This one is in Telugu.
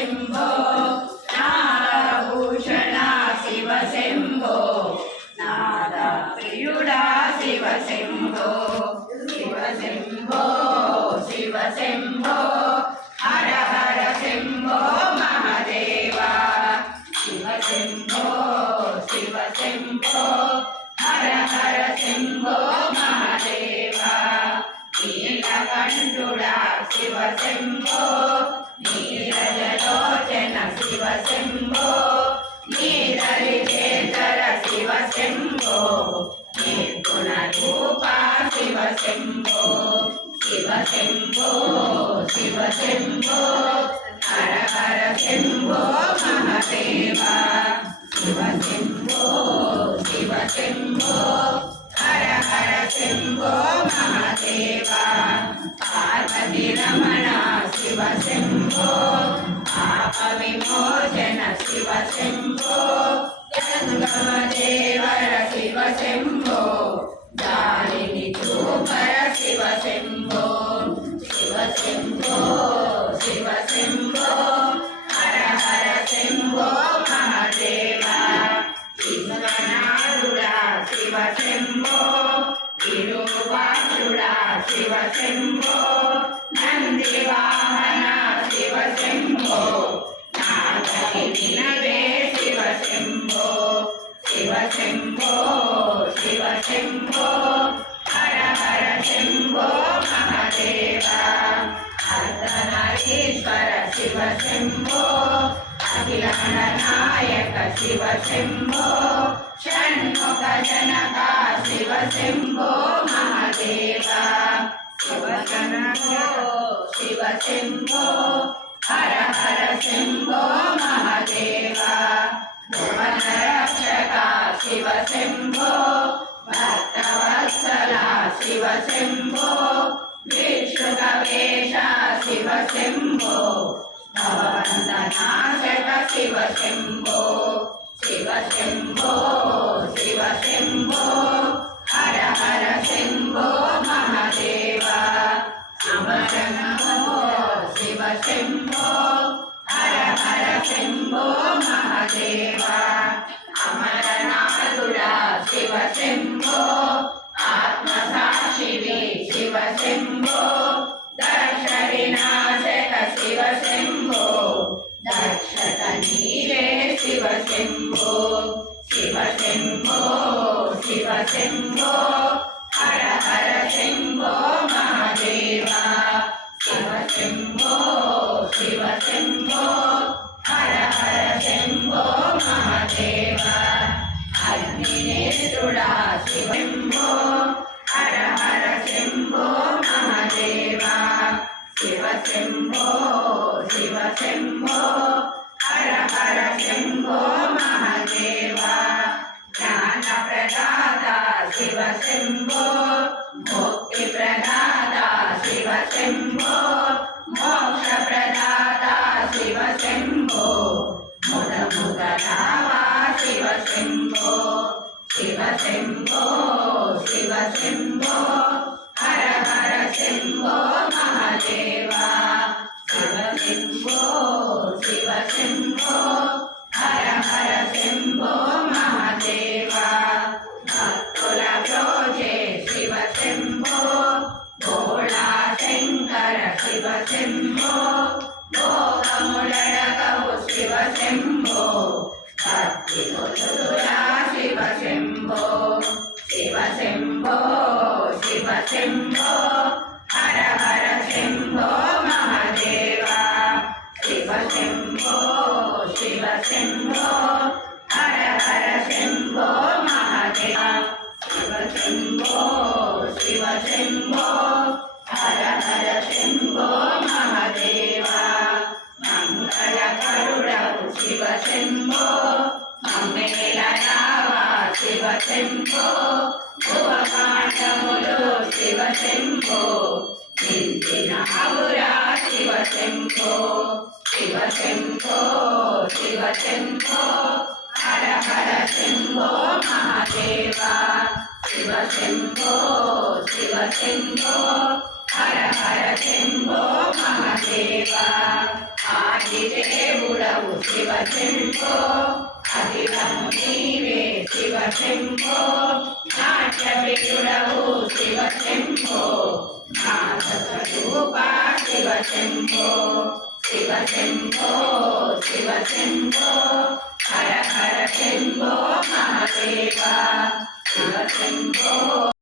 శంభో నాగభూషణ శివ శంభో నాద ప్రియుడా శివ శంభో శివ శంభో శివ శంభో హర హర శంభో మహాదేవా శివ శంభో శివ శంభో హర హర శంభో మహాదేవా నీలకంఠుడా శివ శంభో నీరజలోచన శివ శంభో నీరలిచేతర శివ శంభో నిర్గుణ రూప శివ శంభో శివ శంభో శివ శంభో హర హర శంభో మహాదేవా శివ శంభో శివ శంభో హర హర శంభో మహాదేవా పార్వతి రమణ శివ శంభో పాప విమోచన శివ శంభో జంగమదేవర శివ శంభో దారిని చూపర శివ శంభో శివ శంభో శివ శంభో హర హర శంభో మహాదేవా విశ్వనాథుడా శివ శంభో విరూపాక్షుడా శివ శంభో నంది వాహన శివ శంభో నాగరి వినవే శివ శంభో శివ శంభో శివ శంభో హర హర శంభో మహాదేవా అర్ధనారీశ్వర శివ శంభో అఖిలాండ నాయక శివ శంభో షణ్ముఖ జనక శివ శంభో మహాదేవా శివ శంభో శివ శంభో హర హర శంభో మహాదేవా భువన రక్షక శివ శంభో భక్తవత్సల శివ శంభో విష్ణుగవేష శివ శంభో భవంతనాశక శివ శంభో శివ శంభో శివ శంభో హర హర శంభో మహాదేవా అమర నమో శివ శంభో హర హర శంభో మహాదేవా అమరనాథుడా శివ శంభో ఆత్మసాక్షివి శివ శంభో దర్శ వినాశక శివ శంభో దర్శక నీవే శివ శంభో శివ శంభో శివ శంభో హర హర శంభో మహాదేవా శివ శంభో శివ శంభో హర హర శంభో మహాదేవా అగ్నినేత్రుడా శివ శంభో హర హర శంభో మహాదేవా శివ శంభో శివ శంభో హర హర శంభో మహాదేవా జ్ఞాన ప్రదాత శివ శంభో ముక్తి ప్రదాత శివ శంభో మోక్ష ప్రదాత శివ శంభో ముదముగరావా శివ శంభో శివ శంభో శివ శంభో హర హర శంభో మహాదేవా శివ శంభో శివ శంభో హర హర శంభో మహాదేవా భక్తుల బ్రోజే శివ శంభో భోళా శంకర శివ శంభో భోగములడగవు శివ శంభో భక్తి కొలుదురా శివ శంభో శివ శంభో శివ శంభో హర హర శంభో మహాదేవా శివ శంభో శివ శంభో హర హర శంభో మహాదేవా శివ శంభో శివ శంభో హర హర శంభో మహాదేవా మంగళకరుడవు శివ శంభో మంగళ రావా శివ శంభో భువకాండములు శివ శంభో నిందినావురా శివ శంభో శివ శంభో శివ శంభో హర హర శంభో మహాదేవా శివ శంభో శివ శంభో హర హర శంభో మహాదేవా ఆదిదేవ శివ శంభో అఖిలము నీవే శివ శంభో నాట్య ప్రియుడవు శివ శంభో నాదస్వరూప శివ శంభో శివ శంభో శివ శంభో హర హర శంభో మహాదేవ శివ శంభో